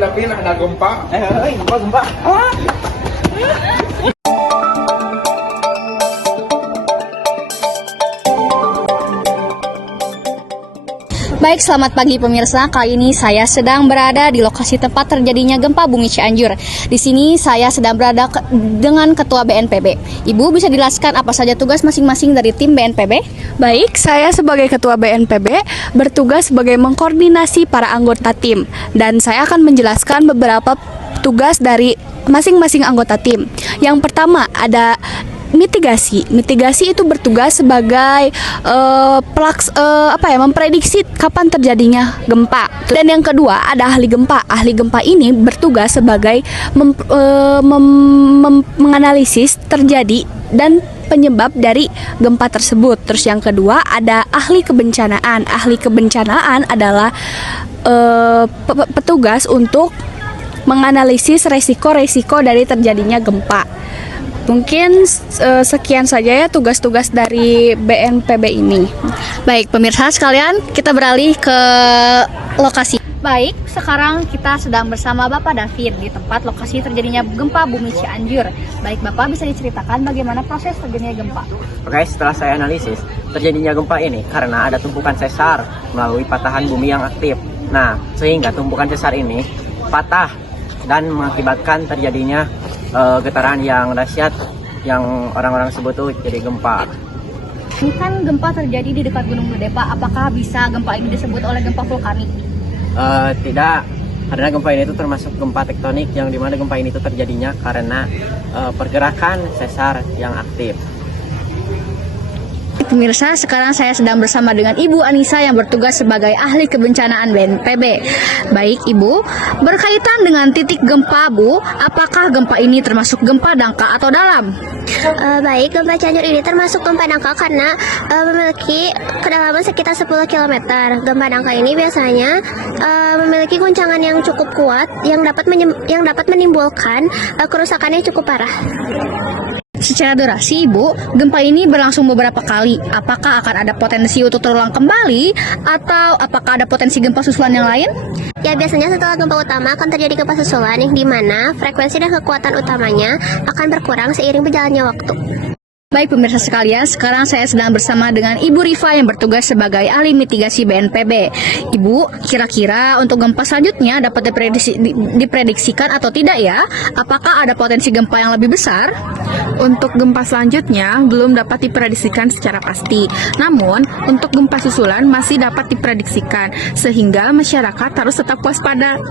tapi ada gempa. Gempa. Baik, selamat pagi pemirsa. Kali ini saya sedang berada di lokasi tempat terjadinya gempa bumi Cianjur. Di sini saya sedang berada dengan Ketua BNPB. Ibu bisa jelaskan apa saja tugas masing-masing dari tim BNPB? Baik, saya sebagai Ketua BNPB bertugas sebagai mengkoordinasi para anggota tim, dan saya akan menjelaskan beberapa tugas dari masing-masing anggota tim. Yang pertama ada mitigasi. Mitigasi itu bertugas sebagai memprediksi kapan terjadinya gempa. Dan yang kedua ada ahli gempa. Ahli gempa ini bertugas sebagai menganalisis terjadi dan penyebab dari gempa tersebut. Terus yang kedua ada ahli kebencanaan. Ahli kebencanaan adalah petugas untuk menganalisis resiko-resiko dari terjadinya gempa. Mungkin sekian saja ya tugas-tugas dari BNPB ini. Baik, pemirsa sekalian, kita beralih ke lokasi. Baik, sekarang kita sedang bersama Bapak David di tempat lokasi terjadinya gempa bumi Cianjur. Baik, Bapak bisa diceritakan bagaimana proses terjadinya gempa? Oke, setelah saya analisis, terjadinya gempa ini karena ada tumpukan sesar melalui patahan bumi yang aktif. Nah, sehingga tumpukan sesar ini patah dan mengakibatkan terjadinya getaran yang dahsyat yang orang-orang sebut tuh jadi gempa. Ini kan gempa terjadi di dekat Gunung Gede, Pak. Apakah bisa gempa ini disebut oleh gempa vulkanik? Tidak, karena gempa ini itu termasuk gempa tektonik yang dimana gempa ini itu terjadinya karena pergerakan sesar yang aktif. Pemirsa, sekarang saya sedang bersama dengan Ibu Anissa yang bertugas sebagai ahli kebencanaan BNPB. Baik, Ibu, berkaitan dengan titik gempa, Bu, apakah gempa ini termasuk gempa dangkal atau dalam? Baik, gempa Cianjur ini termasuk gempa dangkal karena memiliki kedalaman sekitar 10 km. Gempa dangkal ini biasanya memiliki guncangan yang cukup kuat yang dapat menimbulkan kerusakan yang cukup parah. Secara durasi, Ibu, gempa ini berlangsung beberapa kali. Apakah akan ada potensi untuk terulang kembali atau apakah ada potensi gempa susulan yang lain? Ya, biasanya setelah gempa utama akan terjadi gempa susulan yang dimana frekuensi dan kekuatan utamanya akan berkurang seiring berjalannya waktu. Baik pemirsa sekalian, sekarang saya sedang bersama dengan Ibu Rifa yang bertugas sebagai ahli mitigasi BNPB. Ibu, kira-kira untuk gempa selanjutnya dapat diprediksikan atau tidak ya? Apakah ada potensi gempa yang lebih besar? Untuk gempa selanjutnya belum dapat diprediksikan secara pasti. Namun, untuk gempa susulan masih dapat diprediksikan, sehingga masyarakat harus tetap waspada.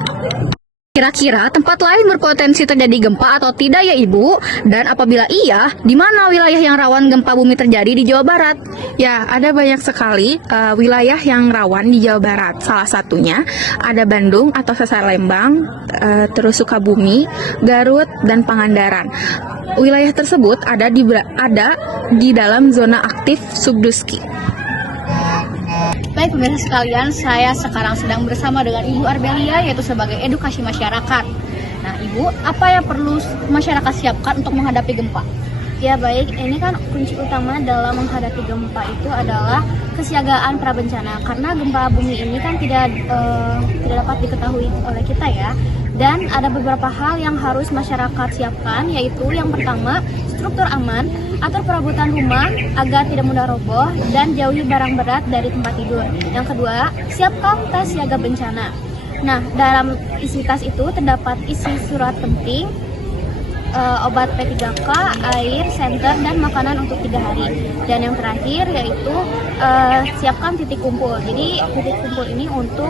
Kira-kira tempat lain berpotensi terjadi gempa atau tidak ya Ibu? Dan apabila iya, di mana wilayah yang rawan gempa bumi terjadi di Jawa Barat? Ya, ada banyak sekali wilayah yang rawan di Jawa Barat. Salah satunya ada Bandung atau Sesar Lembang, terus Sukabumi, Garut, dan Pangandaran. Wilayah tersebut ada di dalam zona aktif subduksi. Baik pemirsa sekalian, saya sekarang sedang bersama dengan Ibu Arbelia yaitu sebagai edukasi masyarakat. Nah Ibu, apa yang perlu masyarakat siapkan untuk menghadapi gempa? Ya baik, ini kan kunci utama dalam menghadapi gempa itu adalah kesiagaan prabencana. Karena gempa bumi ini kan tidak dapat diketahui oleh kita ya. Dan ada beberapa hal yang harus masyarakat siapkan, yaitu yang pertama, struktur aman, atur perabotan rumah agar tidak mudah roboh, dan jauhi barang berat dari tempat tidur. Yang kedua, siapkan tas siaga bencana. Nah, dalam isi tas itu terdapat isi surat penting, obat P3K, air, senter, dan makanan untuk 3 hari. Dan yang terakhir yaitu siapkan titik kumpul. Jadi titik kumpul ini untuk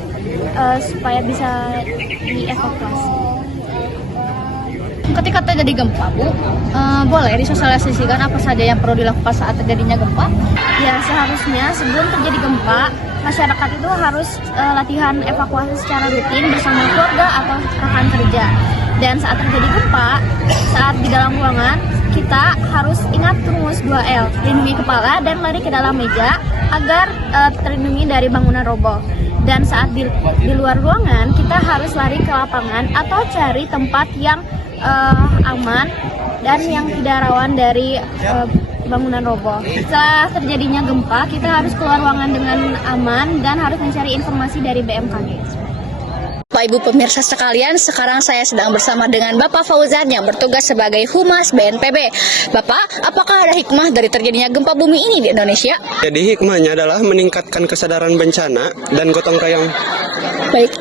supaya bisa dievakuasi. Ketika terjadi gempa, Bu, boleh disosialisasikan apa saja yang perlu dilakukan saat terjadinya gempa? Ya, seharusnya sebelum terjadi gempa, masyarakat itu harus latihan evakuasi secara rutin bersama keluarga atau rekan kerja. Dan saat terjadi gempa, saat di dalam ruangan, kita harus ingat rumus 2L, lindungi kepala dan lari ke dalam meja agar terlindungi dari bangunan roboh. Dan saat di luar ruangan, kita harus lari ke lapangan atau cari tempat yang aman dan yang tidak rawan dari bangunan roboh. Setelah terjadinya gempa, kita harus keluar ruangan dengan aman dan harus mencari informasi dari BMKG. Bapak Ibu pemirsa sekalian, sekarang saya sedang bersama dengan Bapak Fauzan yang bertugas sebagai Humas BNPB. Bapak, apakah ada hikmah dari terjadinya gempa bumi ini di Indonesia? Jadi hikmahnya adalah meningkatkan kesadaran bencana dan gotong royong. Baik.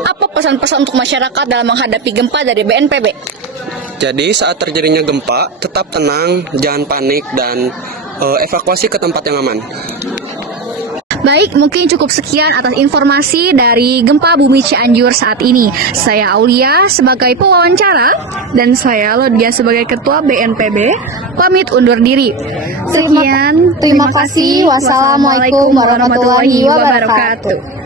Apa pesan-pesan untuk masyarakat dalam menghadapi gempa dari BNPB? Jadi saat terjadinya gempa, tetap tenang, jangan panik, dan evakuasi ke tempat yang aman. Baik, mungkin cukup sekian atas informasi dari gempa bumi Cianjur saat ini. Saya Aulia sebagai pewawancara Dan saya Lodia sebagai Ketua BNPB. pamit undur diri. Terima kasih. Wassalamualaikum warahmatullahi wabarakatuh.